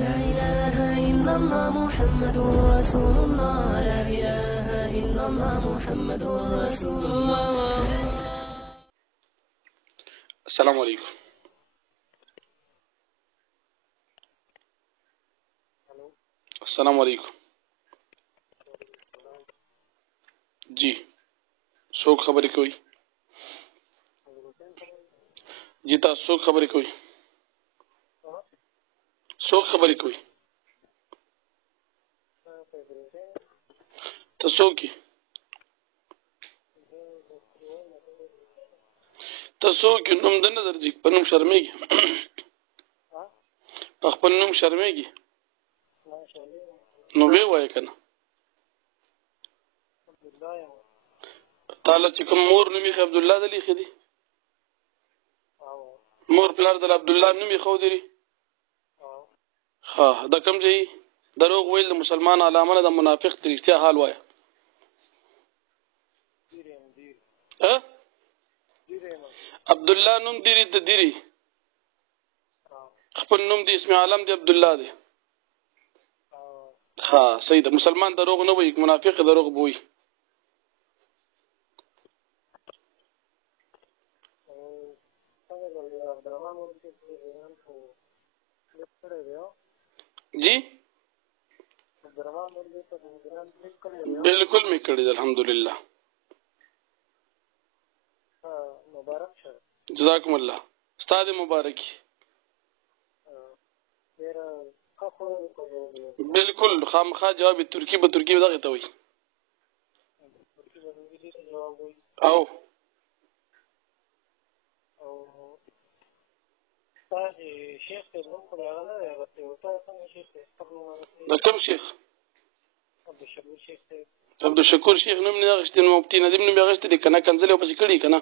لا إله إلا الله محمد رسول الله. لا إله إلا الله محمد رسول الله. السلام علیکم. السلام علیکم. جی څوک خبرې کوي؟ جی تاسو څوک خبرې کوي؟ څوک خبرې کوي؟ ته څوک یې؟ ته څوک یې؟ نوم د نه درځي، په نوم شرمېږي؟ په خپل نوم شرمېږي؟ نو ویې وایه که نه. تاله چې کوم مور نوم یې عبدالله د لیکې دي، مور پلار د عبدالله نوم یې ښودلی. ها دا کوم ځای؟ دروغ ویل د مسلمان علامه نه، د منافق د رښتیا حال وایه. عبدالله نوم دیری د دیری، خپل نوم د اسم عالم دی عبدالله دی. ها صحیح ده. مسلمان دروغ نه وایي، منافق دروغ بوي. جی بالکل می کړی الحمدلله. جزاکم الله. استاد مبارکی. بالکل خامخا جواب ترکی به ترکی دغه ته وایي. او شیخ ته نوم خو هغه نه دی، څنګه شیخ ته؟ د کوم شیخ؟ عبدالشکور شیخ ته. عبدالشکور شیخ نوم نه اخیستی، نو مفتي ندیم نوم یې اخیستی دی که نه؟ کنځلې ورپسې کړي که نه؟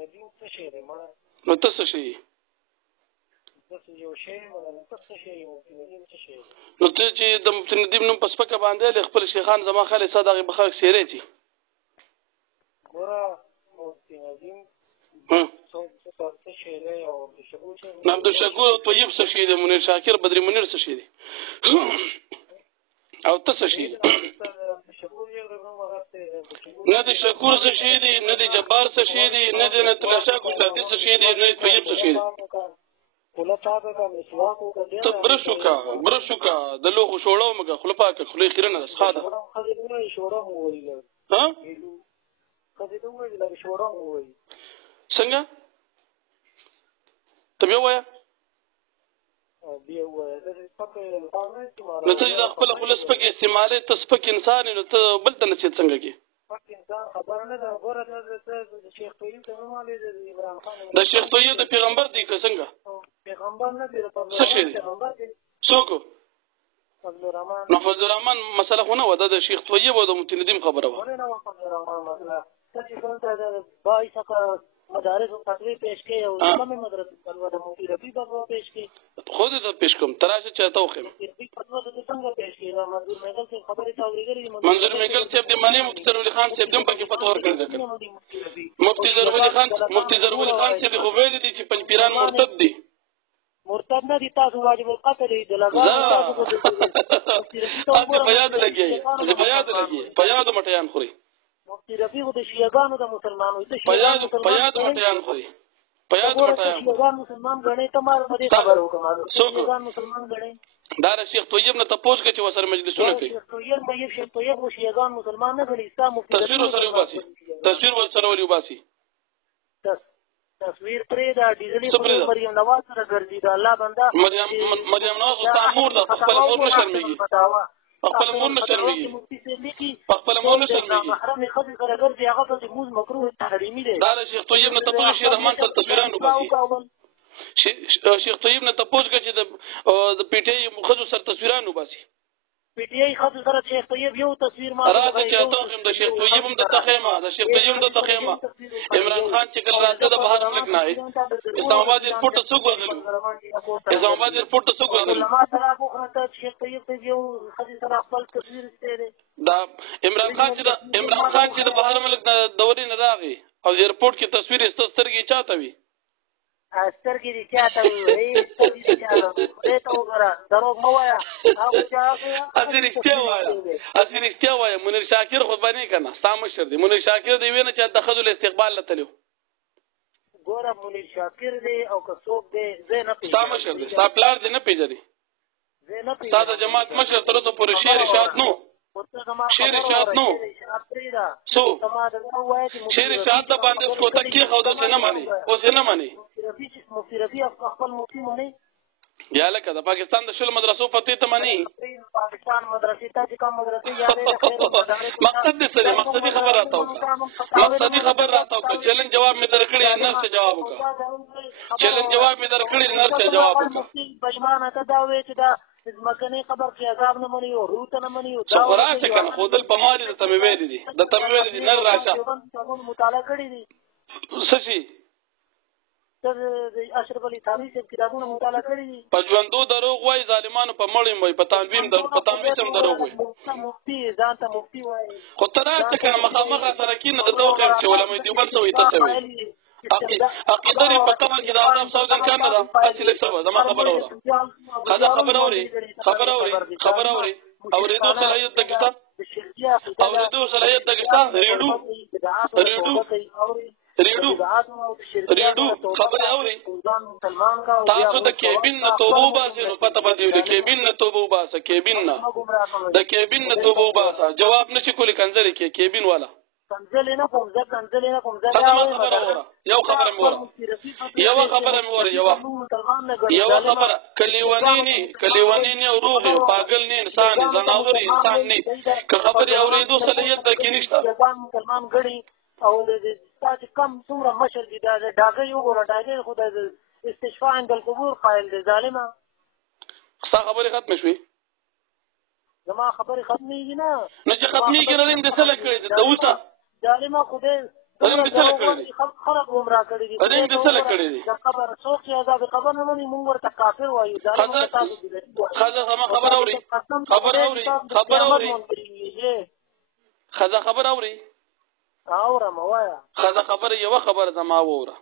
ندیم څه شی دی مړه؟ نو ته څه شی یې؟ داسې یو شی ته څه شی یې؟ مفتي ندیم څه شی دی؟ نو ته چې د مفتي ندیم نوم په سپکه باندې هلې خپل شیخان زما خلک ستا دغې به خلک سیری چې ګوره مفتي ندیم څه شی دی او عبدالشکور شی؟ نو عبدالشکور طیب څه شی دی؟ منیر شاکر بدري منیر څه شی دی؟ او ته څه شی دی؟ نه د شکور څه شی دی، نه د جبار څه شی دی، نه د نتلاشا ګشتادي څه شی دی، نه د طیب څه شی دی. ته برش وکړه، برش وکړه، د لوښو شوړه ومږه، خوله پاکه، خولې خیره نه ده، څښا ده. څنګه؟ ته بیا ووایه. نو ته چې دا خپله خوله سپکې استعمالوې، ته سپک انسان یې، نو ته بل ته نصیحت څنګه کوې؟ د شیخ طیب د پیغمبر دی که څنګه؟ څه شی دی؟ څوک؟ نو فضل الرحمن مسله خو نه وه، دا د شیخ طیب او د مفتي ندیم خبره وه. مدارس و فتوی پیش کړي او اسلام مدرسې فتوا د مفتي رفیع فتوا پیش کړي. خو دې ته پیش کوم، ته راشه چې ته وښیم. مفتي رفیع فتوا د څنګه پیش کړي؟ منظور میګل صاحب خبرې ته اورېدلې دي. منظور میګل صاحب دې منې مفتي ضروري خان صاحب دې هم پکې فتوا ورکړې ده. مفتي ضروري خان صاحب خو ویلي دي چې پنجپیران مرتد دي. مرتد نه دي، تاسو واجب القتل دي. تاسو په یاد لګئ، په یاد لګئ، په یاد مټیان خوري. مفتي رفیع د شیعاګانو د مسلمانو په یاد مټیان خوري، په یاد مټیان. شیعاګان مسلمان ګڼي، ته ما په دې خبره وکړه. شیعاګان مسلمان ګڼي. دا د شیخ طیب نه تپوس کوي چې ورسره مجلسونه کوي. شیخ طیب و شیعاګان مسلمان نه ګڼي. ستا مفتي تصویر ورسره وباسي، تصویر ورسره ولې وباسي؟ تصویر پرې دا ډیزلي مریم نواز سره ګرځي. د الله بنده مریم نواز ستا مور ده، په خپله مور نه شرمېږي، په خپله مور نه شرمېږي، په خپله مور نه شرمېږي. محرمې ښځې سره ګرځي، هغه پسې لمونځ مکروه تحریمي دی. دا د شیخ طیب نه تپوس شیخ رحمان سره تصویران وباسي. شیخ طیب نه تپوس کوي چې د پی ټي آی ښځو سره تصویران وباسي. پی ټي آی ښځو سره شیخ طیب یو تصویر ما راځه چې ته وښیم. د شیخ طیب هم درته ښیمه، د شیخ طیب هم درته ښیمه. عمران خان چې کله راته د بهر ملک نه اسلام آباد ایرپورټ ته څوک ورغلي؟ اسلام آباد ایرپورټ ته څوک ورغلي؟ دا عمران خان چې د بهر ملک دورې نه راغی او ایرپورټ کې تصویر یې سترګې چاته وي؟ سترګې دې چاته وي؟ دروغ مه وایه اسی رښتیا وایه. منیر شاکر خو به نه کنه ستا مشر دی. منیر شاکر دی وینه چې د ښځو له استقبال له تلو. ګوره منیر شاکر دی او که څوک دی زه نه پېژنم. ستا مشر دی، ستا پلار دی نه پېژني. ستا د جماعت مشر تر اوسه پورې شعر اشاعت نو شعر اشاعت نو سو شعر اشاعت ته باندې اوس کوته کېښوده چې نه مني، اوس یې نه مني. مفتي رفیع خپل مفتي مني یا لکه د پاکستان د شلو مدرسو فتوی ته مني. پاکستان مدرسې ته چې کوم مدرسې یادې مقصد دې څه دی؟ مقصدي خبر راته وکړه. مقصدي خبر راته وکړه. چیلنج جواب مې درکړی، نرسه جواب وکړه. چیلنج جواب مې درکړی، نرسه جواب وکړه. بېمانه ته دا وایي چې دا ځمکنۍ قبر کې عذاب نه مني او روح ته نه مني. څو راشه که نه خو دل په مالې درته مې ویلي دي، درته مې ویلي دي نر راشه. مطالعه کړي دي څه شي؟ اشرف علي ثاني صاحب کتابونه مطالعه کړي دي. په ژوندو دروغ وایي، ظالمانو په مړیم وایي، په تنظیم هم دروغ وایي. مفتي ځان ته مفتي وایي. خو ته راشه که نه مخامخ سره کښېنه درته وښیم چې علما دیوبند څه وایي ته څه وایي. عقیده دې په قبر کې د عذاب سوال امکان نه ده. هسې لږ څه به زما خبره اورې. ښځه خبره اورې، خبره اورې. اورېدو صلاحیت دکې شته، اورېدو صلاحیت دکې شته. ریډو خبرې اورې. تاسو د کیبین نه توبه وباسئ نو پته به دې د کیبین نه توبه وباسه. کیبین نه توبه وباسه. جواب نشي کولی کنځلې کې کیبین والا کنځلې نه کوم زه خبره وره. یو خبره مې وره یوه خبره. کلیونی نه او روغ یو پاگل نه انسان زناور انسان نه که خبرې اورېدو صلاحیت درکې نشته. مسلمان ګڼي او چې کم څومره مشر دي دا ډاګۍ وګوره. ډاګۍ خو د استشفاء عند القبور قایل دی. ظالمه ستا خبرې ختمې شوې؟ زما خبرې ختمېږي نه نو چې ختمېږي ریم دې څه له کړې دي؟ د اوسه ظالمه خدای ریم دې څه له کړې دي؟ خلک ګمراه کړي دي. ریم دې څه له کړې دي؟ د قبر څوک چې عذاب قبر نه مني موږ ورته کافر وایو. ښځه زما خبره اوري، ښځه خبره اوري. اورم وایه ښځه خبره یوه خبره زما واوره.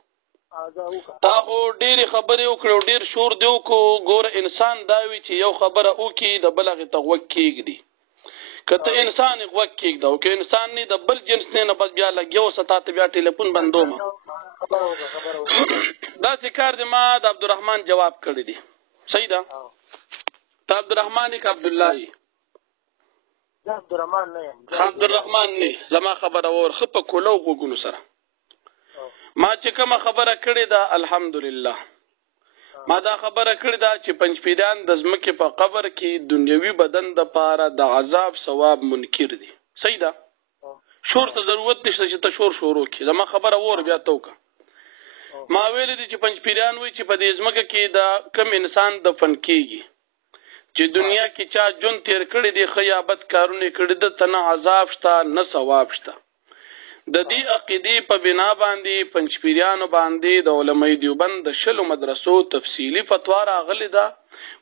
تا خو ډېرې خبرې وکړې او ډېر شور دې وکړو. ګوره انسان دا وي چې یو خبره وکړي د بل هغې ته غوږ کېږدي. که ته انسان یې غوږ کېږده او که انسان نه د بل جنس نه بس بیا لګیا اوسه تا ته بیا ټلیفون بندومه. داسې کار دی. ما د عبدالرحمن جواب کړی دی. صحیح ده؟ ته عبدالرحمن یې که عبدالله یې؟ عبدالرحمن نه. زما خبره واوره ښه په کولو غوږونو سره. ما چې کومه خبره کړې ده الحمدلله ما دا خبره کړې ده چې پنجپیران د ځمکې په قبر کې دنیوي بدن د پاره د عذاب ثواب منکر دي. صحیح ده؟ شور ته ضرورت نشته چې ته شروع کړې. زما خبره واوره بیا ته وکړه. ما ویلې دي چې پنجپیران وایي چې په دې ځمکه کې د کم انسان دفن کېږي چې دنیا کې چا جون تیر کړی دی ښه یا بد کارونه کړي ده ته نه عذاب شته نه ثواب شته. د دې عقیدې په بنا باندې پنجپیریانو باندې د علماء دیوبند د شلو مدرسو تفصیلي فتوا راغلې ده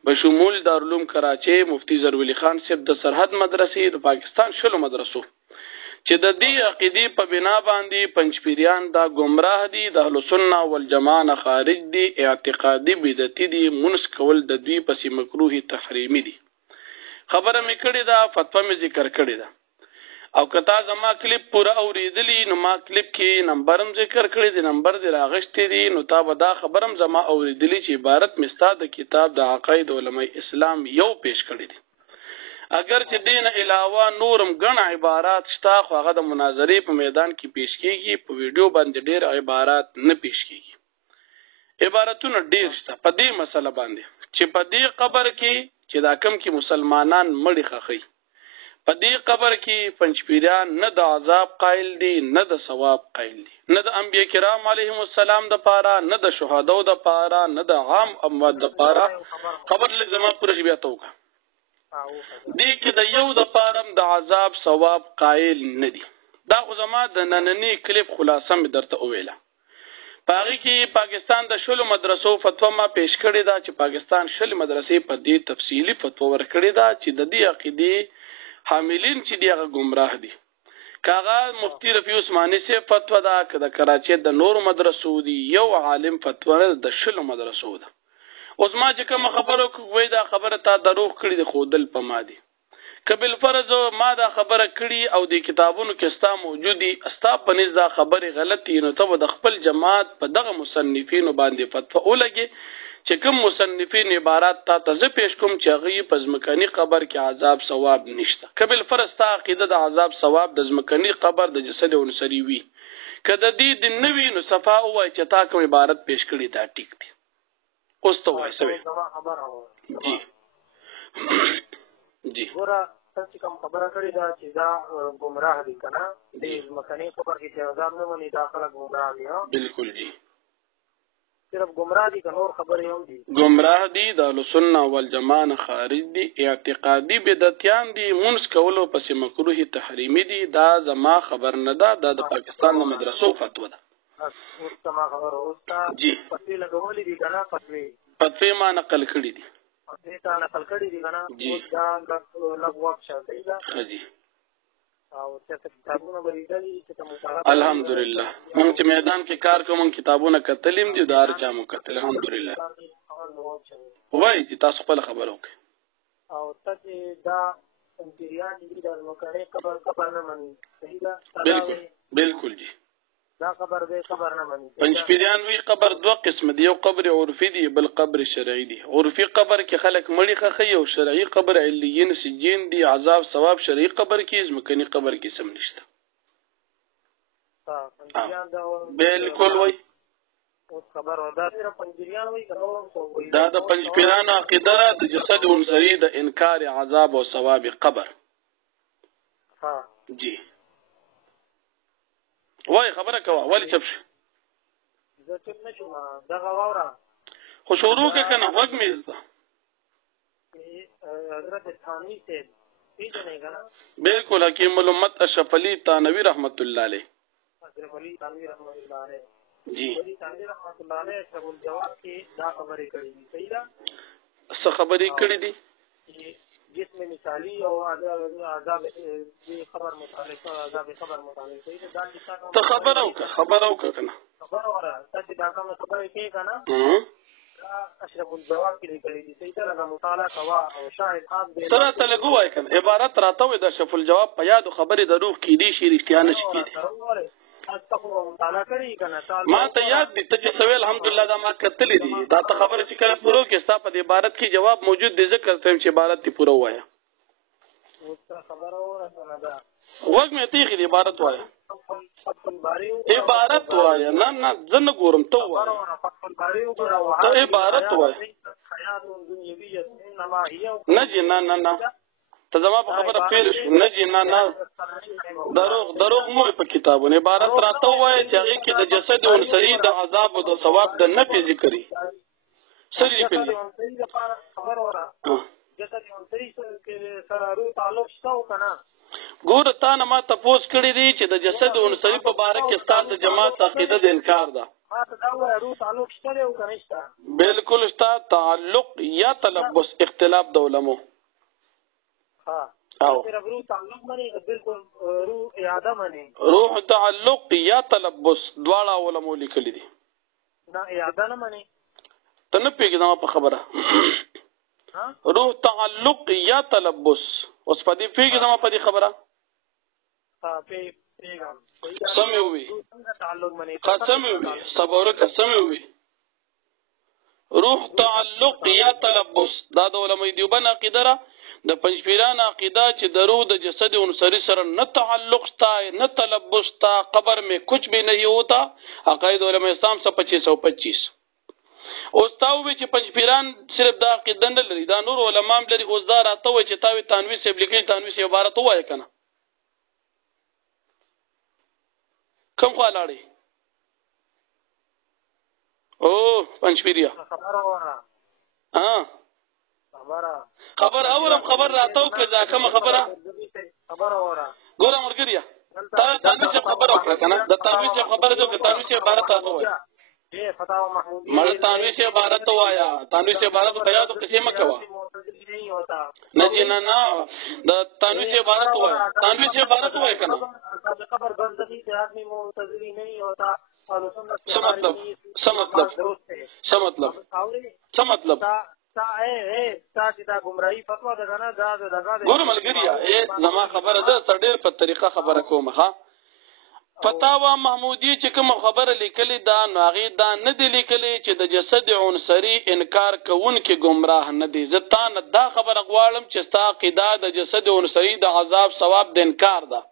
بشمول دارالعلوم کراچۍ مفتی ظهورولي خان صاحب د سرحد مدرسې د پاکستان شلو مدرسو چې د دې عقیدې په بنا باندې پنجپیریان دا گمراه دي، د اهل سنت والجماعت نه خارج دي، اعتقادي بدعتي دي، منس کول د دوی پسې مکروه تحریمي دي. خبره مې کړې ده، فتوا مې ذکر کړې ده. او که تا زما کلیپ پوره اورېدلی نو ما کلیپ کې نمبر هم ذکر کړی دی، نمبر دې راغشتی دی، نو تا به دا خبر هم زما اورېدلی چې عبارت مې ستا د کتاب د عقاید علماء اسلام یو پیش کړی دی. اگر چې دین علاوه نورم ګڼ عبارات شته خو هغه د مناظرې په میدان کې پیش کیږي، په ویډیو باندې ډېر عبارات نه پیش کیږي. عبارتونه ډېر شته په دې مسله باندې چې په دې قبر کې چې دا کم کې مسلمانان مړي خخي په دې قبر کې پنجپیریان نه د عذاب قائل دي نه د ثواب قائل دي، نه د انبیاء کرام علیهم السلام د پاره، نه د شهداو د پاره، نه د عام اموات د پاره. خبر لږ زما پوره بیا ته وکړه. دې کې د یو د پاره د عذاب ثواب قائل نه دي. دا خو زما د نننی کلیپ خلاصه مې درته وویله. په هغې کې پاکستان د شلو مدرسو فتوا ما پیش کړې ده چې پاکستان شل مدرسې په دې تفصیلي فتوا ورکړې ده چې د دې عقیدې حاملین چې دی هغه گمراه دي. که هغه مفتی رفیع عثماني صاحب فتوا ده، که د کراچۍ د نورو مدرسو دي، یو عالم فتوا نه د شلو مدرسو ده. اوس ما چې کوم خبرو کوي دا خبره تا دروغ کړی د خودل په ما دي کبل فرض ما دا خبره کړی او د کتابونو کې ستا موجودي استا په نس دا خبره غلطي نو ته د خپل جماعت په دغه مصنفینو باندې فتوا ولګي چې کوم مصنفین عبارات تا ته پیش کوم چې هغه په ځمکني قبر کې عذاب ثواب نشته کبل فرض تا عقیده د عذاب ثواب د ځمکني قبر د جسد عنصري وي کله د نوی نو صفا وای چې تا کوم عبارت پیش کړی دا ټیک دی اوس ته وای سوي جی جی ګوره تاسو کوم خبره کړې ده چې دا گمراه دي کنه د مکاني خبر کې چې عذاب نه ونی دا خلک گمراه دي ها بالکل جی صرف گمراه دي که نور خبرې هم دي گمراه دي د اهلسنه والجماعه خارج دي اعتقادي بدعتيان دي منس کولو پس مکروه تحریمی دي دا زما خبر نه ده د پاکستان د مدرسو فتوا ده اوس ما خبر اوستا جی فتوی لګولې دي کنه فتوی ما نقل کړی دي فتوی تا نقل کړی دي کنه اوس دا لږ وخت شته دا جی او چې کتابونه بریدلي چې مطالعه الحمدلله مونږ چې میدان کې کار کوم کتابونه کتلیم دي دار چا مو کتل الحمدلله وای چې تاسو خپل خبرو او ته دا امتیاز دي د مکاني خبر نه مانی صحیح ده بالکل بالکل جی دا خبر به خبر نه مانی پنځپیران وی قبر دوه قسم دی یو قبر عرفي دی بل قبر شرعي دی عرفي قبر کې خلک مړي خخي او شرعي قبر علیین سجین دی عذاب ثواب شرعي قبر کې ځمکني قبر کې سم نشته بالکل وای اوس خبر ودا تر پنځپیران وی کنه دا د پنځپیران عقیده د جسد عنصري د انکار عذاب او ثواب قبر ها جی وای خبره کوا ولی چپ شو زه چپ نشم دا غواړه خو شروع کنه وګ میز حضرت ثانی سے پیژنه کنه بالکل حکیم الامت اشرف علی تانوی رحمت الله علیه اشرف علی تانوی رحمت الله علیه جی علی تانوی رحمت الله علیه اشرف الجواب کې دا خبره کړې دي صحیح ده څه خبرې کړې دي جسم مثالی او عذاب خبر متعلق عذاب خبر متعلق صحیح ده دا ته خبر او کنه خبر اوره ته دا کوم خبره کې کنه اشرف الجواب کې لیکلي دي صحیح ده مطالعه کوا او شاهد خاص دی سره ته لګوای کنه عبارت راته وي د اشرف الجواب په یاد خبرې د روح کې دي شي رښتیا نشي کېدی مطالعه کړی کنه ما ته یاد دي ته چې سوال الحمدلله دا ما کتلې دي دا ته خبره چې کله پورو کې صاحب د عبارت کې جواب موجود دی ذکر تم چې عبارت تی پورو وایا اوس خبره ورسره ده وګ مې تیخي دی عبارت وایا عبارت وایا نه زنه ګورم ته وایا ته عبارت وایا نه جی نه ته زما په خبره پیر شو نه جی نه دروغ مو په کتابونه عبارت راته وای چې هغه کې د جسد عنصري د عذاب او د ثواب د نفي ذکرې سړي په خبر وره جسد عنصري سره روح تعلق شته کنه ګور تا نه ما تفوس کړی دی چې د جسد عنصري په باره کې ستاسو د جماعت عقیده د انکار ده ما ته دا وای روح تعلق شته او کنه شته بالکل شته تعلق یا تلبس اختلاف د علماء او روح تعلق منی بالکل روح اعاده منی روح تعلق یا تلبس دواړه علماء لیکلي دي دا اعاده نه منی ته نه پیږم په خبره روح تعلق یا تلبس اوس په دې پیږم په دې خبره پیږم سمې وي تعلق منی قسم وي صبر قسم وي روح تعلق یا تلبس دا د علماء دیوبند عقیده د پنځپیران عقیده چې د روح د جسد عنصری سره نه تعلق شتا نه تلبس شتا قبر میں کچھ بھی نہیں ہوتا عقاید علماء اسلام 2525 اوس تاوی چې پنځپیران صرف د عقیده نه لري دا نور علماء لري اوس دا راته وي چې تاوی تنوی سے لیکي تنوی سے عبارت وای کنه کوم خلاړي او پنځپیریا خبر اورم خبر راتو کړه کوم خبره خبر اورا ګورم ورګریا تا چې خبر وکړه کنه د تعویذ خبره جو تعویذ سے عبارت تاسو وایي اے فتاوا محمود مړ تعویذ سے عبارت وایا تعویذ سے عبارت بیا تو کسی مکوا نه د تعویذ سے عبارت وایا تعویذ سے عبارت وای کنه خبر بندگی سے آدمی معتزلی نہیں ہوتا اور سنت څه مطلب تا چې دا ګمراهي فتوا ده کنه دا ګور ملګریا زما خبره ده تر ډېر په طریقه خبره کوم ها فتاوا محمودی چې کوم خبره لیکلې دا ناغي دا نه دی لیکلې چې د جسد عنصری انکار کوونکې گمراه نه دی زه نه دا خبره غواړم چې ستا عقیده د جسد عنصری د عذاب ثواب د انکار ده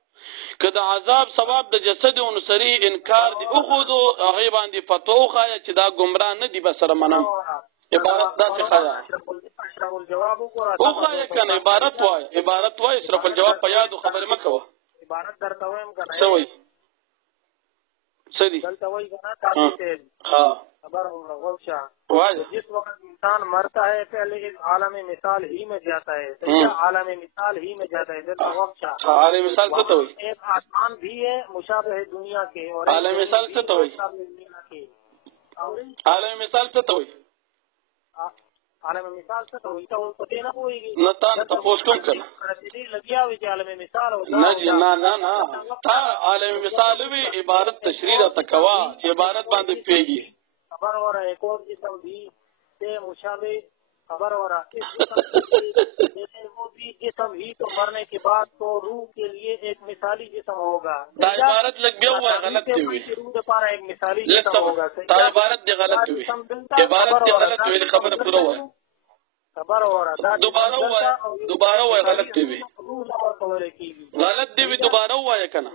که د عذاب ثواب د جسد عنصری انکار دی او خو هغه باندې فتوا خایا چې دا گمراه نه دی بسره منم عبارت دا څه خایا اشرف الجواب او خایا کنه عبارت وای اشرف الجواب په یاد خبره مکوه عبارت درته وایم کنه سوي سدی دلته وای کنه تاسو ها خبر غوښه واجه जिस वक्त इंसान मरता है पहले एक आलम मिसाल ही में जाता है तो आलम मिसाल ही में जाता है आलम मिसाल से तो एक आसमान भी है मुशाबह है दुनिया के और आलम मिसाल से तो आलम मिसाल से तो आलम मिसाल से तो उसको देना पड़ेगी नता तो पोस्ट कम कर लगिया हुई आलम मिसाल ना जी ना था आलम मिसाल भी इबारत तशरीह तकवा इबारत बांध पेगी खबर हो रहा है एक और जिस्म भी से मुशाबे खबर हो रहा वो भी जिस्म ही तो मरने के बाद तो रूह के लिए एक मिसाली जिस्म होगा इबारत लग गया हुआ गलत हुई रूह पर एक मिसाली जिस्म होगा इबारत गलत हुई इबारत गलत हुई खबर पूरा हुआ खबर हो रहा दोबारा हुआ गलत हुई गलत दी दोबारा हुआ है कना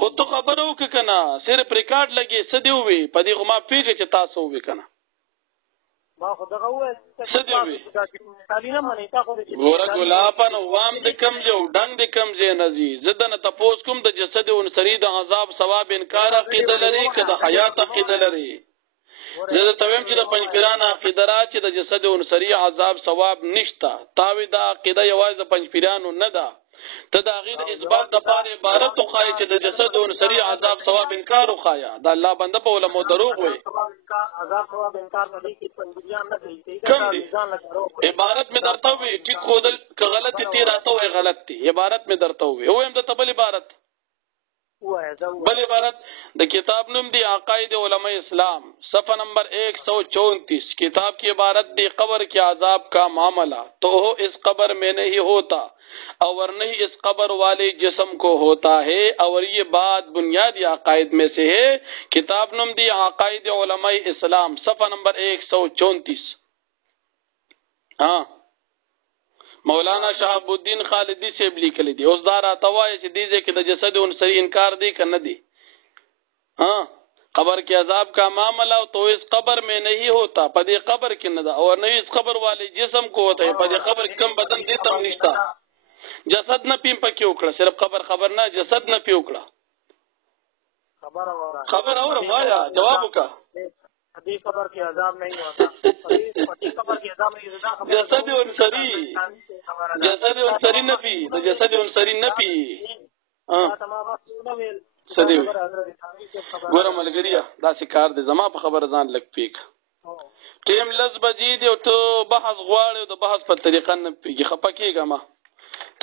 خود تو خبر ہو کہ کنا صرف ریکارڈ لگی سدی ہوئی پدی غما پیګه چې تاسو وې کنا ما خدغه وې سدی ہوئی مثالی نه منی تا خو ګور ګلابن وام د کم جو ډنګ د کم زی نزی زدن تپوس کوم د جسد او سری د عذاب ثواب انکار عقیده لري که د حیات عقیده لري زه تویم چې د پنځپیران عقیده را چې د جسد او سری عذاب ثواب نشتا تاوی دا عقیده یوازې د پنځپیرانو نه ده ته دا غیر اثبات د پاره عبارت خو چې د جسد او سری عذاب ثواب انکار خو دا الله بنده په علماء دروغ وي عذاب ثواب انکار کوي چې پنځپیران نه کوي کم دي عبارت می درته وي ټیک خودل ک غلطی تیراته وي غلط دي عبارت می درته وي او هم د تبل عبارت بل عبارت د کتاب نوم دی عقاید علماء اسلام صفحہ نمبر 134 کتاب کی عبارت دی قبر کے عذاب کا معاملہ تو اس قبر میں نہیں ہوتا اور نہیں اس قبر والے جسم کو ہوتا ہے اور یہ بات بنیادی عقائد میں سے ہے کتاب نوم دی عقاید علماء اسلام صفحہ نمبر 134 ہاں مولانا شهاب الدین خالدی سے لیکل دي اوس دا راتوای چې دیږي کې د جسد عنصری انکار دی کنه دی ہاں قبر کے عذاب کا معاملہ تو اس قبر میں نہیں ہوتا پدی قبر کې نه دا اور نہیں اس قبر والے جسم کو ہوتا ہے پدی قبر کم بدن دی تم نشتا جسد نه پیم پکې وکړه صرف خبر نه جسد نه پی وکړه خبر اور وایا جواب وکا ادي خبر کے عذاب نہیں ہوتا پٹی خبر کے عذاب نہیں ہوتا جسد عنصری نفی تو جسد عنصری نفی سدی ګوره ملګریا دا کار دی زما په خبر ځان لګ پیک ټیم لز بجې دی او ته بحث غواړې د بحث په طریقه نه پیږي خپکیږه ما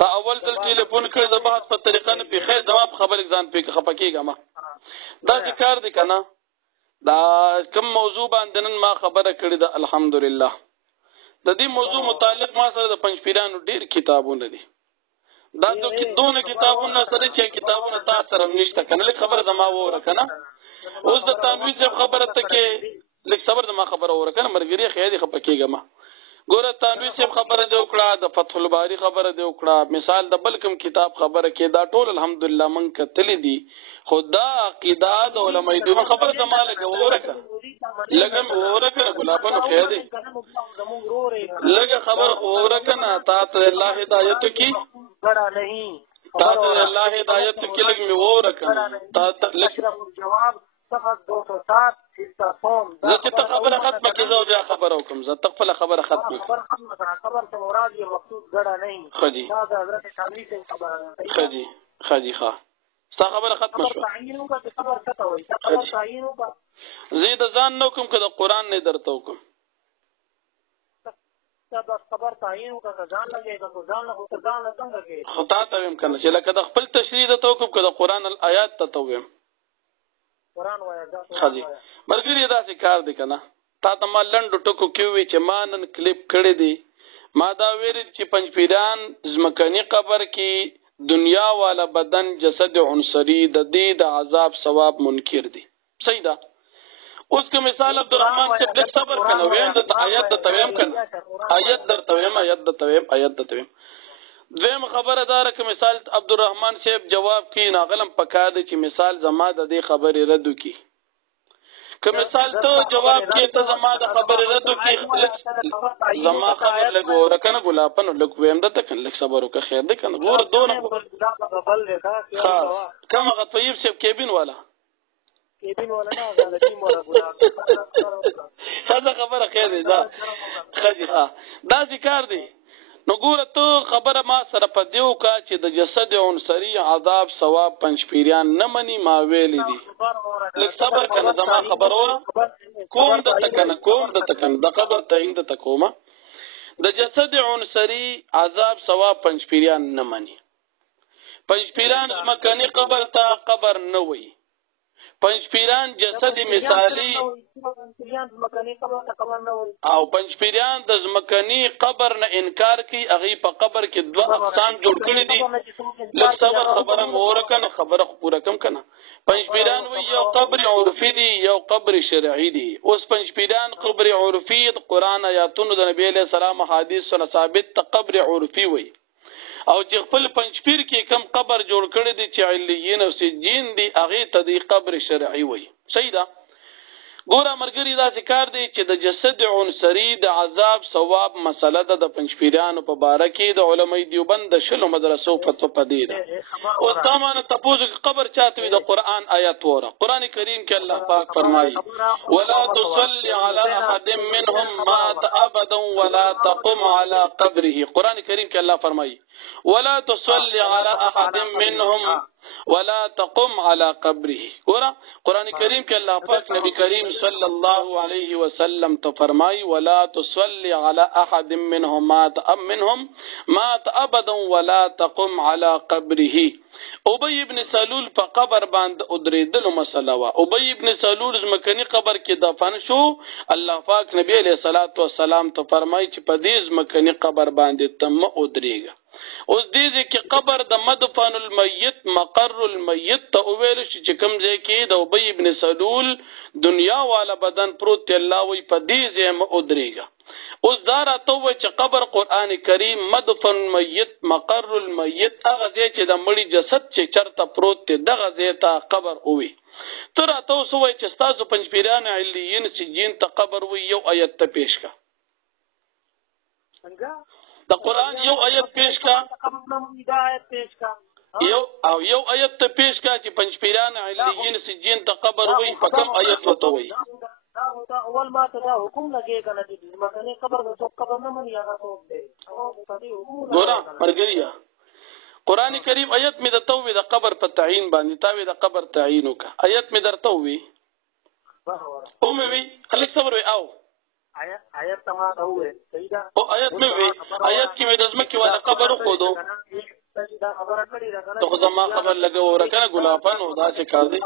تا اول تل ټلیفون کړ د بحث په طریقه نه پی خیر زما په خبر ځان پیک خپکیږه ما دا کار دی کنه دا کوم موضوع باندې نن ما خبره کړې ده الحمدلله د دې موضوع متعلق ما سره د پنځپیرانو ډېر کتابونه دي دا ته دونه کتابونه سره چې کتابونه تاسو سره نشته کنه خبر زما وره کنه اوس د تنویر څخه خبره ته کې لیک صبر زما خبره وره کنه مرګري خیالي خپکیږه ما ګوره تنویر څخه خبره دی وکړه د فتح الباری خبره دی وکړه مثال د بلکم کتاب خبره کې دا ټول الحمدلله من کتلی دي خدا عقیده د علماء دې خبره زما لګه لګم ورکه ګلابن خیر دی لګه خبر ورکه تا ته الله هدایت کی بڑا نہیں تا ته الله هدایت کی لګ می ورکه تا ته جواب صفحه 207 حصہ فهم زه ته خبره ختمه کیږي بیا خبره وکم زه تخفل خبره ختمه خبر سے مراد یہ مقصود گڑا نہیں خدی دا حضرت شامی سے خبر خدی ښه ستا خبره ختمه شو تعینو کا خبر څه وایي خبر تعینو کا زید ځان نو کوم کده قران نه درته وکم تب خبر تعینو کا ځان لګي کا ځان له ځان له څنګه کې خطا ته ویم کنه چې لکه د خپل تشریح ته وکم کده قران الایات ته ویم قران وایا ذات خدي مرګري دا څه کار دی کنه تا ته ما لنډو ټکو کې وی چې ما نن کلیپ کړی دی ما دا ویل چې پنځپیران زمکني قبر کې دنیا والا بدن جسد عنصری د دې د عذاب ثواب منکر دي صحیح ده اوس که مثال عبدالرحمن چې د صبر کنه وین د آیت د تویم کنه آیت در تویم دویم خبره دار که مثال عبدالرحمن صاحب جواب کی ناغلم پکا دی چې مثال زما د دې خبرې رد کی که مثال ته جواب کې ته زما د خبرې رد کی زما خبر لګو رکنه ګلاپن لګ ویم د تک لک صبر وک خیر دې کنه ګور دونه کوم هغه طيب صاحب کیبین والا نه غلطی مولا ګلاب څه خبره خیر دی دا خجی دا ذکر دی نو ګوره ته خبره ما سره په دیو کا چې د جسد عنصری عذاب ثواب پنځپیریان نه مني ما ویلې دي لږ صبر کنه زما خبرونه کوم د تکنه د قبر تعین د تکومه د جسد عنصری عذاب ثواب پنځپیریان نه مني پنځپیران مکانی قبر ته قبر نه وي پنځپیران جسد مثالی او پنځپیران د زمکنی قبر نه انکار کوي هغه په قبر کې دوه اقسام جوړ کړي دي لږ صبر خبره مور کنه خبره پوره کم کنه پنځپیران وی یو قبر عرفي دي یو قبر شرعي دي اوس پنځپیران قبر عرفي د قران آیاتونو د نبی له سلام حدیث سره ثابت ته قبر عرفي وي او چې خپل پنځپیر کې کم قبر جوړ کړی دي چې علیین او سجین دي هغه ته دی قبر شرعي وي صحیح ده ګوره مرګري دا ذکر دی چې د جسد عنصری د عذاب ثواب مسله د پنځپیرانو په باره کې د علماء دیوبند د شلو مدرسو فتوا پدې ده او تمانه تاسو قبر چاته وي د قران آیات وره قران کریم کې الله پاک فرمایي ولا تصلي على احد منهم مات ابدا ولا تقم على قبره قران کریم کې الله فرمایي ولا تصلي على احد منهم ولا تقم على قبره ګوره قران کریم کې الله پاک نبی کریم صلی الله علیه وسلم ته فرمایي ولا تصلي على احد منهم مات ابدا ولا تقم على قبره ابی ابن سلول په قبر باندې ادریدلو مسله وا ابی ابن سلول زمکنی قبر کې دفن شو الله پاک نبی علیہ الصلوۃ والسلام ته فرمایي چې په دې زمکنی قبر باندې تم ادریږي اوس دې کې قبر د مدفن المیت مقر المیت ته ویل چې کوم ځای کې د ابی ابن سلول دنیا والا بدن پروت الله وي په دې ځای م ادریږي اوس دا راته و چې قبر قران کریم مدفن المیت مقر المیت هغه ځای چې د مړي جسد چې چرته پروت دی دغه ځای ته قبر وي تر راته وسو چې تاسو پنځپیران علیین سجین ته قبر وي یو آیت ته پیش کا څنګه د قران یو آیت پیش کا یو آیت ته پیش کا چې پنځپیران علیین سجین ته قبر وي په کوم آیت وته وي اول ما ته دا حکم لګي کنه چې مکنه قبر نو څوک قبر نه مني هغه څوک دی ګورا مرګریا قران کریم آیت می د توبه د قبر په تعین باندې تاوی د قبر تعین وک آیت می درته وی او می وی خلک صبر وی او آیت تما ته وی صحیح ده او آیت می وی آیت کې د زمکه ولا قبر خو دو دا خبره کړی راکنه ته زما خبر لګو راکنه ګلافن او دا څه کار دی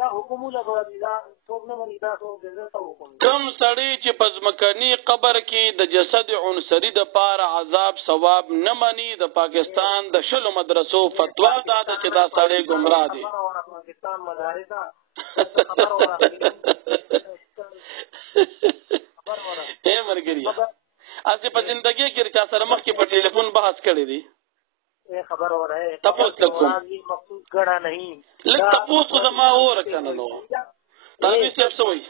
دا حکم لګو دا څوک نه مني دا څوک دې ته حکم کوم سړی چې پزمکنی قبر کې د جسد عنصری د پاره عذاب ثواب نه مني د پاکستان د شلو مدرسو فتوا دا چې دا سړی گمراه دی پاکستان مدارسه اے مرګري اسی په زندګۍ کې چا سره مخ کې په ټلیفون بحث کړی دی اے خبر اور ہے تاسو کوم مقصود غړا نہیں لکه تاسو زما اور کنه نو تاسو څه سوي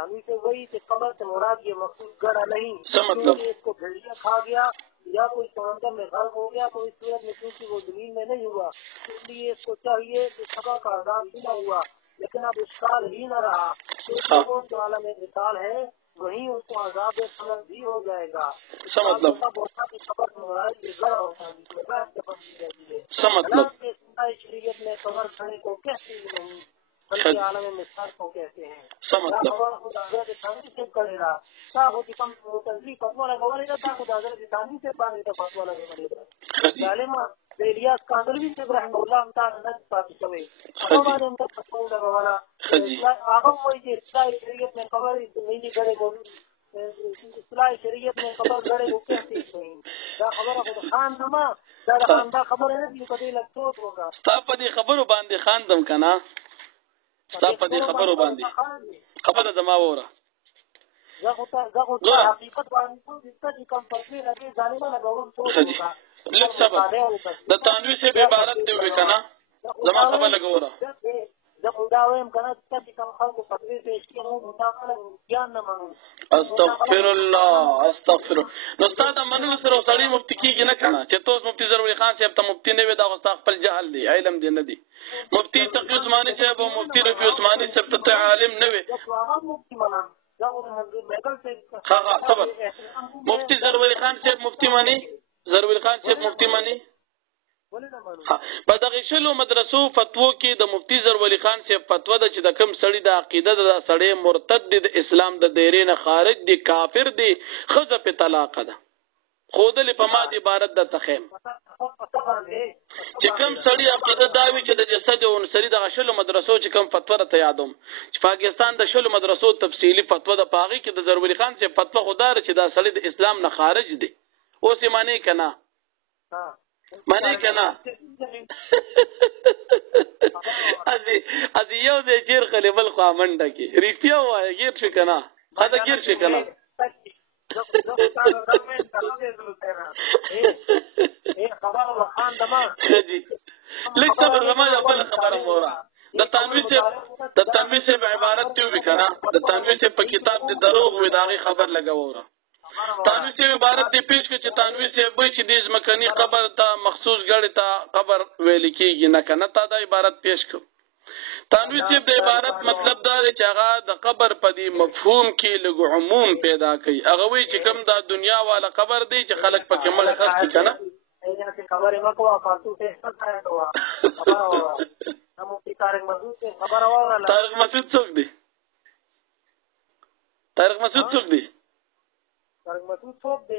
ہمیں سے وہی کہ قبر سے مراد یہ مقصود غڑا نہیں څه مطلب اس کو بھیڑیا کھا گیا یا کوئی سمندر میں غرق ہو گیا تو اس صورت میں کیونکہ وہ زمین میں نہیں ہوا اس لیے اس کو چاہیے کہ سبا کا عذاب نہ ہوا لیکن اب اشکال ہی نہ رہا جو عالم مثال ہے وہیں اس کو عذاب سمجھ بھی ہو جائے گا شریعت میں قبر کھانے کو کہتے نہیں بلکہ عالم مثال کو کہتے ہیں الیاس کاندلوی سے ابراهیم الله هم تعالی نه پاتې شوی هغه باندې هم تاسو ولا هغه وایي چې اسلام شریعت میں خبر نہیں کرے کو اسلام شریعت میں خبر غړې وکړي دا خبره خو خان نما دا خبره نه دی کدی لکه وګا ستا په دې خبرو باندې خان دم کنه ستا په دې خبرو باندې خبره زما وره زه خو حقیقت باندې چې کوم تصویر راځي ظالمانه غوړم څو لږ صبر د تنوی سے به عبارت دی وکنه زما خبر لګوره زه خو دا وایم کنه چې کوم خلکو تصویر پیش کړي نو متعال ګیان نه مانو استغفر الله استغفر نو استاد منو سره سړی مفتی کیږي نه کنه چې توس مفتی ضروري خان صاحب ته مفتی نه وي دا خپل جهل دی علم دی نه دی مفتی تقی عثماني صاحب او مفتی رفیع عثماني صاحب ته عالم نه وي صبر مفتی ضروري خان صاحب مفتی مانی ضروري خان صاحب مفتی مانی په دغه شلو مدرسو فتوو کې د مفتی ضروري خان صاحب فتوا ده چې د کوم سړی د عقیده د سړی مرتد دی د اسلام د دایره نه خارج دی کافر دی خزه په طلاق ده خودل په ماده عبارت د تخیم چې کوم سړی عقیده داوي چې د جسد او انصری د شلو مدرسو چې کوم فتوا ته یادوم چې پاکستان د شلو مدرسو تفصیلی فتوا د پاغي کې د ضروري خان صاحب فتوا خدار چې دا سړی د اسلام نه خارج دی اوس یې معنی کنه معنی کنه از یو د چیر خلیبل خو منډه کې ریښتیا وایي غیر شي کنه دا غیر شي کنه لږ صبر زما یو بل خبره وره د تنویر سے عبارت دی وکنه د تنویر سے په کتاب د دروغ وی داغي خبر لګاوره تنویر سے عبارت دی پیش کې چې تنویر سے به چې د مکنی قبر ته مخصوص غړي ته قبر ویل کېږي نه کنه تا دا عبارت پیش کو تنویر سے د عبارت مطلب دا دی چې هغه د قبر په دی مفهوم کې لګ عموم پیدا کوي هغه وی چې کوم د دنیا والا قبر دی چې خلک پکې مړ خاص کنه خبره مکو فاتو ته څه کوه نو په طارق مسعود څخه خبر اوره طارق مسعود څوک دی طارق مسعود څوک دی طارق مسعود څوک دی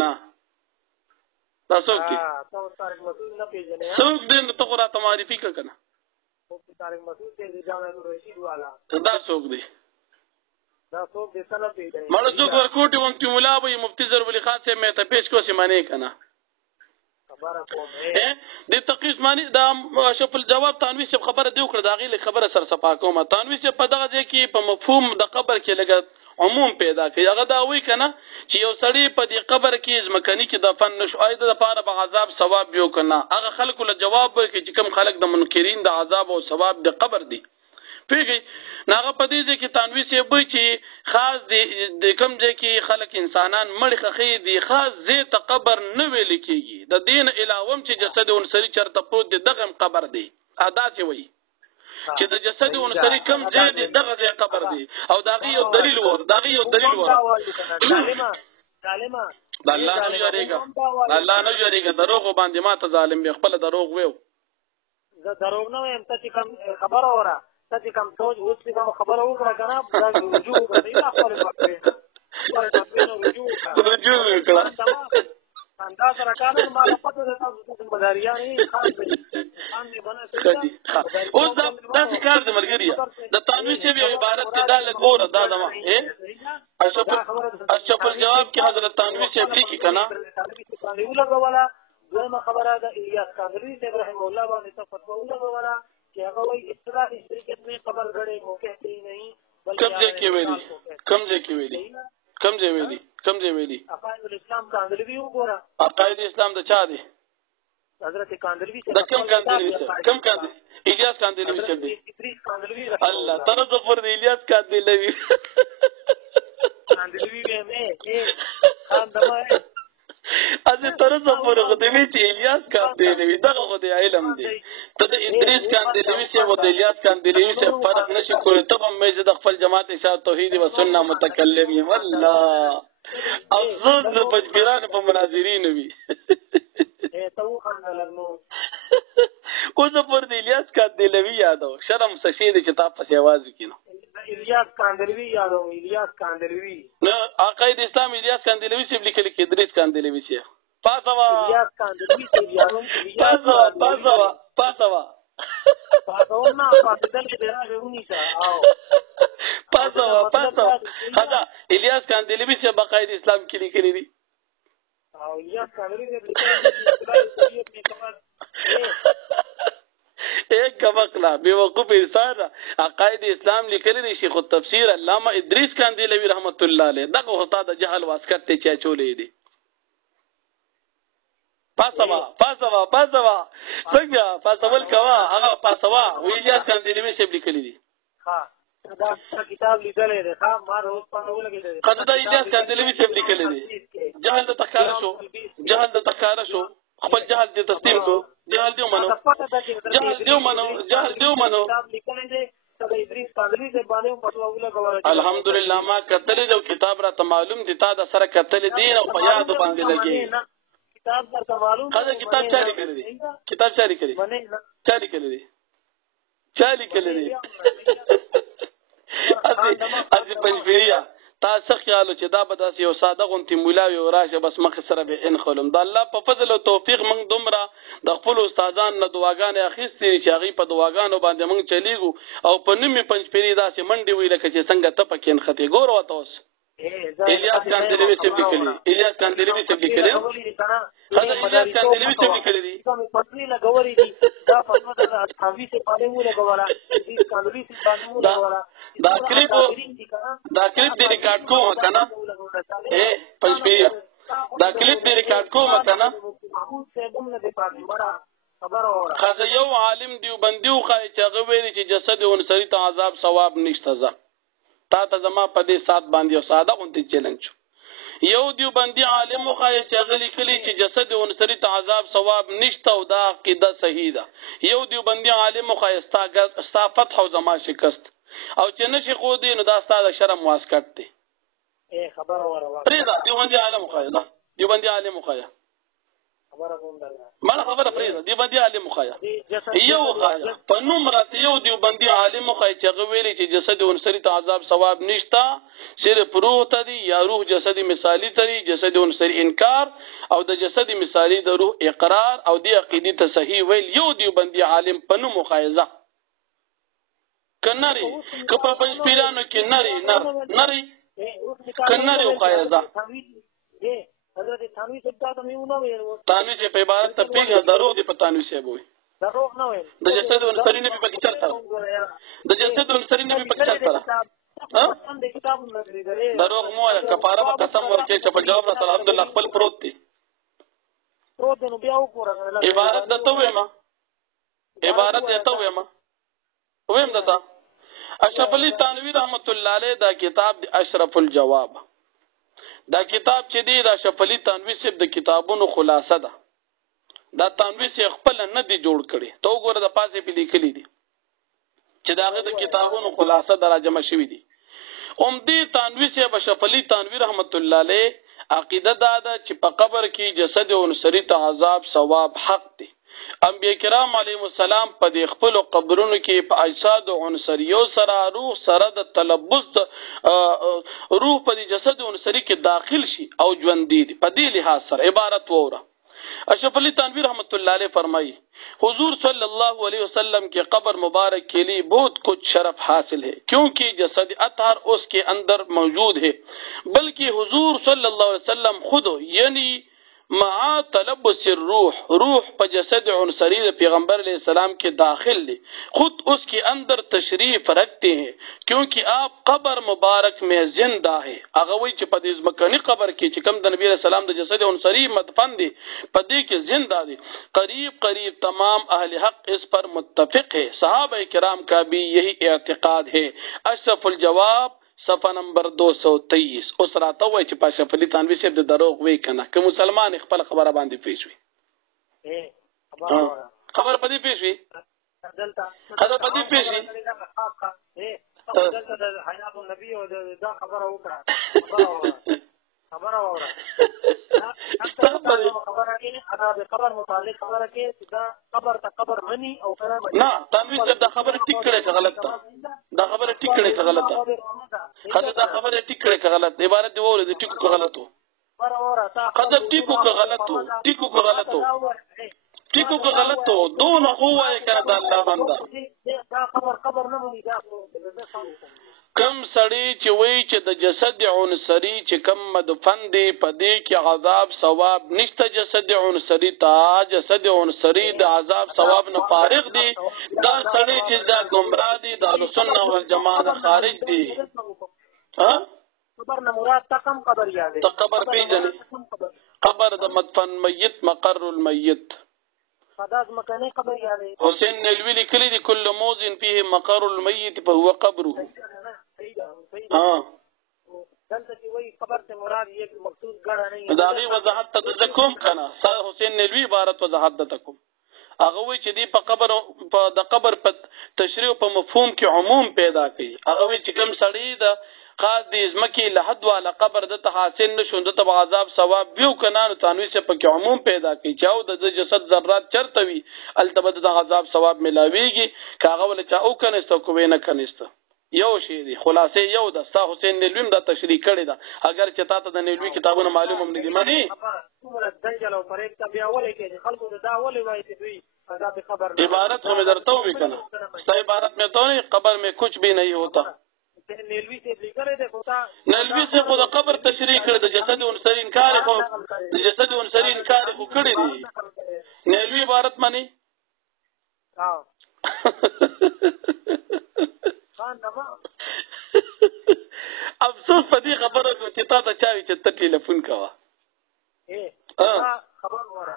نه دا څوک دی طارق مسعود نه پیژنې څوک دی نو ته راته معرفي کړه طارق مسعود دی جامع رشید والا دا څوک دی دا څوک دی څنګه پیژنې مړ څوک ورکوټي ومتي مولا به مفتی ضروري خان سے مې ته پیش کو سي معنی کنه د تقی عثماني دا شپ الجواب تنویر سے خبره دی وکړه دا غي خبره سر صفا کومه تنویر سے په دغه ځای کې په مفهوم د قبر کې لګ عموم پیدا کوي هغه دا وی کنه چې یو سړی په دې قبر کې ځمکني کې دفن نشو اېد د پاره به عذاب ثواب یو کنه هغه خلکو له جواب وکړي چې کوم خلک د منکرین د عذاب او ثواب د قبر دی پیږي ناغه په دې کې تنویر سے به چې خاص د کوم ځای کې خلک انسانان مړ خخې دي خاص زی ته قبر نه ویل کېږي د دین علاوه چې جسد انصری چرته پروت دی دغه قبر دی ادا چې وایي چې د جسد انصری کم ځای دی دغه ځای قبر دی او داغي یو دلیل ور ظالما د الله نه یریګا دروغ باندې ما ته ظالم به خپل دروغ ویو زه دروغ نه وایم ته چې کوم خبره وره ته چې کوم سوچ اوس چې کوم خبره وکړه کنه دا رجوع کوي دا خپل رجوع وکړه دا سره کانه ما پته ده تاسو د مداریانې خاص دي باندې باندې اوس دا کار د مرګریا د تنویر سے عبارت دا لګور دا دما اشرف الجواب کې حضرت تنویر سے لیکي کنه یو لګولا دویمه خبره ده الیاس کاندلوی سے ابراهیم الله باندې فتوا لګولا کہ هغه وایي اصطلاح شریعت میں قبر غړې مو کہتے ہی نہیں کم ځای کې ویلي عقائد الاسلام کاندلوی وګوره عقائد اسلام د چا دی حضرت کاندلوی سے کم کاندلوی الیاس کاندلوی سے دی الله طرز پر الیاس کاندلوی میں خان دما ہے ازه طرز پر غدوی چې الیاس کاندلوی دغه خو د علم دی ته د ادریس کاندلوی سے او د الیاس کاندلوی سے فرق نشي کولای ته هم مې د خپل جماعت اشاعت توحید و سنت متکلم یم والله افضل د بجبران په مناظرین وی ته خان لګنو اوس پر د الیاس کاندلوی یادو شرم سشید کتاب په आवाज کینو الیاس کاندلوی نه عقاید اسلام الیاس کاندلوی سے لیکل کې ادریس کاندلوی سے پاسوا الیاس کاندلوی پاسوا خدا الیاس کاندلیوی چې بقاید اسلام کې لیکلي دي او الیاس کاندلیوی لیکلي ایک کمقلا بیوقوف انسان عقاید اسلام لیکلی دی شیخ التفسیر علامه ادریس کاندلیوی رحمت الله علیه دغه استاد جهل واسکت ته چا چولې دي پاسوا څنګه پاسول کوا هغه پاسوا ویلیاس کاندلیوی شپ لیکلی دي ها دا کتاب لیدلې ده ها ما روز په ولګې ده قصدا الیاس کاندلیوی شپ لیکلی دي جهل د تکاره شو خپل جهل دې تسلیم کو جهل دې منو الحمدلله ما کتل دو کتاب را معلوم دي تا د سره کتل دین او په یاد باندې لګي کتاب درته معلوم خدای کتاب چاري کړی دي چالي کړی دي از پنځپیریا تاسو خیال چې دا به داسې یو ساده غونتی مولا وي راشه بس مخ سره به ان خلم د الله په فضل او توفیق موږ دومره د خپل استادان نه دعاګانې اخیستې چې هغه په دعاګانو باندې موږ چلیږو او په نیمه پنځپیری داسې منډي وی لکه چې څنګه ته پکې ان خطي ګور وته اوس الیاس کاندلیوی چې لیکلي خدای الیاس کاندلیوی چې لیکلي دي پټنی لګوري دي دا په د اصحابي سے پاره مو لګورا دې کاندلیوی سے پاره مو لګورا دا کلیپ دې ریکارډ کوم کنه پنځپیری دا کلیپ دې ریکارډ کوم کنه خدای یو عالم دیوبندیو خای چې هغه ویلي چې جسد ونسری ته عذاب ثواب نشته ځه تا ته زما په دې سات باندې او ساده غونډه چیلنج یو دیوبندی عالم خای چې هغه لیکلي چې جسد ونسری ته عذاب ثواب نشته او دا عقیده صحیح ده یو دیوبندی عالم خای استا فتح او زما شکست او چې نشي خو دې نو دا ستاسو شرم واسکټ دی خبر اوره پریدا دیوبندی عالم خای دا دیوبندی عالم خای مالا خبره پریدا دیوبندی عالم خای یو خای په نوم راته یو دیوبندی عالم خای چې غویلی چې جسد انصری ته عذاب ثواب نشتا صرف روح ته دی یا روح جسد مثالی ته دی جسد انصری انکار او د جسد مثالی د روح اقرار او دی عقیده ته صحیح ویل یو دیوبندی عالم په نوم خایزه کناری کپا پنځ پیرانو کې نری کناری خایزه حضرت تانوی صاحب ته میونه ویل تانوی چې په عبارت ته پیغه درو دی په تانوی صاحب وي درو نه ویل د جسد ونصری نه په چرته د جسد ونصری نه په چرته د کتاب نظر لري درو مو کفاره په قسم ورکې چې په جواب راته الحمدلله خپل پروت دی نو بیا وګورم عبارت دته ویم دته اشرف علی تانوی رحمت الله علیه دا کتاب د اشرف الجواب دا کتاب چې دی دا اشرف علی تانوی صاحب د کتابونو خلاصه ده دا تانوی صاحب خپل نه دی جوړ کړي تو ګوره د پاسه په لیکلي دي چې داغه د کتابونو خلاصه دراجمه شوی دي عمدی تانوی صاحب اشرف علی تانوی رحمت الله علیه عقیده دا ده چې په قبر کې جسد انصری ته عذاب ثواب حق دی انبیاء کرام علیهم السلام په د خپل قبرونو کې په اجساد عنصریو سره روح سره د تلبس روح په جسد عنصری کې داخل شي او ژوند دي په دې لحاظ سره عبارت وره اشرف علی تنویر رحمت اللہ علیہ فرمائی حضور صلی اللہ علیہ وسلم کے قبر مبارک کے لیے بہت کچھ شرف حاصل ہے کیونکہ جسد اطہر اس کے اندر موجود ہے بلکہ حضور صلی اللہ علیہ وسلم خود یعنی مع تلبس روح په جسد عنصری پیغمبر علیہ السلام کے داخل لے خود اس کے اندر تشریف رکھتے ہیں کیونکہ آپ قبر مبارک میں زندہ ہے اغوی چې په دې مکانی قبر کې چې کوم د نبی علیہ السلام د جسد عنصری مدفن دي په دې کې زندہ دي قریب تمام اہل حق اس پر متفق ہے صحابہ کرام کا بھی یہی اعتقاد ہے اشرف الجواب صفحه نمبر 223 اوس راته وای چې پاشا فلی تنوی صاحب د دروغ وی کنه که مسلمان خپل خبره باندې پیښوي خبر پدې پیښوي خبر پدې پیښوي دلته د حیات النبی او دا خبره وکړه خبره وره خبره کې انا به خبر متعلق خبره کې دا خبر ته خبر مني او کنه نه تنوی صاحب دا خبره ټیک کړي چې غلط ده دا خبره ټیک کړي چې غلط ده خدای دا خبره ټیک کړي چې غلط عبارت دی وره دې ټیک کو غلط وو قدم ټیکو که غلطو ټیکو که غلطو ټیکو که غلطو دونه خو وایې که د الله بنده کم سړی چې وایي چې د جسد عنصري چې کم مدفن دی په دې کې عذاب ثواب نشته جسد عنصري ته جسد عنصري د عذاب ثواب نه فارغ دی دا سړی چې دا ګمراه دی د اهلسنه والجماعت خارج دی قبر نه مراد تا کم قبر یاد ته قبر پیژنې قبر د مدفن میت مقر المیت خداز مکانه قبر یاد حسین نلوی لیکلی دی کل موزن فيه مقر المیت فهو قبره دلته چې وایي قبر ته مراد یک مخصوص ګړه نه دا غي وضاحت ته ذکر کنه صاحب حسین نلوی عبارت وضاحت تکم هغه وایي چې دی په قبر په د قبر په تشریح په مفهوم کې عموم پیدا کوي هغه وایي چې کوم سړی د خاص دې ځمکې له حد والا قبر د ته حاصل نشو د ته عذاب ثواب بیو کنه نو تنوي سے په کې عموم پیدا کوي چې او د جسد ذرات چرته وي التبد د عذاب ثواب ملاويږي کاغه ول چا او کنه ست کو نه کنيسته یو شی دی خلاصې یو د ستا حسین نلویم دا تشریح کړی دا اگر چې تاسو د نلوی کتابونه معلوم هم نه دي مانی دنجل او پرېک ته بیا ولې کې خلکو دا ولې وایي چې دوی عذاب خبر عبارت هم درته وی کنه ستا عبارت میں تو نہیں قبر میں کچھ بھی نہیں ہوتا نلوی سے لیکره ده کوتا نلوی سے خود قبر تشریح کړی د جسد عنصری انکار خو د جسد عنصری انکار خو کړی دی نلوی عبارت مانی افسوس په دې خبره چې تا ته چاوي چې ته ټلیفون کوه خبر وره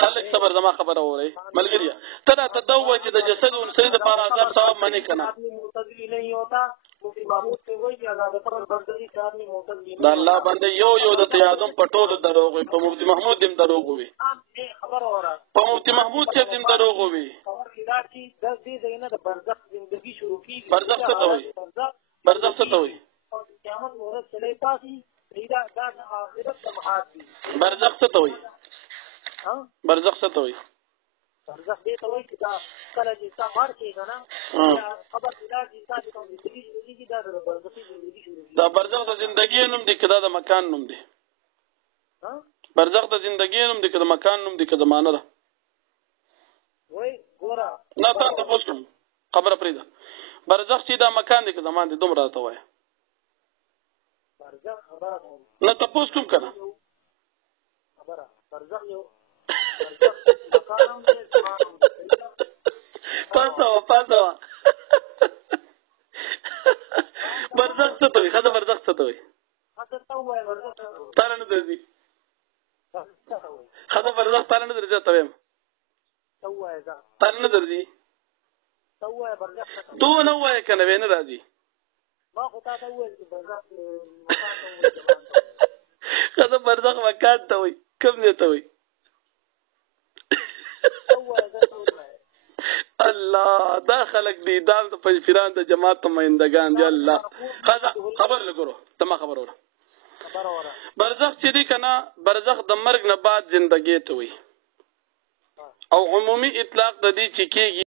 خلک صبر زما خبره وره ملګری ته ته دوه چې د جسد عنصری د پاره عذاب ثواب منی کنه معتزلی نه ہوتا مفتی محمود سے وایي چې عذاب قبر بردی چې آدمی معتزلی د الله باندې یو د تیادم پټول دروغ په مفتی محمود دم دروغ وي خبر وره په مفتی محمود چې دم دروغ وي خبر دا چې د دې دینه د برزخ ژوندۍ شروع کیږي برزخ څه ته وایي برزخ څه ته وایي قیامت مورد چلے پاسي دا آخرت د محاد دي برزخ څه ته وایي برزخ څه ته وایي برزخ دې ته وایي چې دا کله چې تا مار کېږي نه خبر دا چې تا چې کوم ژوندۍ شروع کیږي دا د برزخي ژوندۍ شروع کیږي دا برزخ د ژوندۍ نوم دی کدا د مکان نوم دی برزخ د ژوندۍ نوم دی کدا مکان نوم دی کدا زمانه ده وای ګورا نه تاسو پوښتنه خبره پریده برزخ چې دا مکان دی کدا زمانه دي دومره ته وایي برزخ خبره نه تاسو کوم کنه خبره برزخ یو مکانم پاسو برزخ څه ته وي خدای برزخ څه ته وي تاره نه درځي خدای برزخ تاره نه درځي ته ویم تاره نه درځي تو نه وای کنه وینه راځي ما خو تا ته وایي چې برزخ خدای برزخ مکان ته وي کوم دی ته وي الله دا خلق دی دا د پنځپیران د جماعت نمائندگان دی الله خبر لګورو تما خبر وره برزخ چې دی کنه برزخ د مرګ نه بعد ژوندۍ ته وي او عمومي اطلاق د دې چې کېږي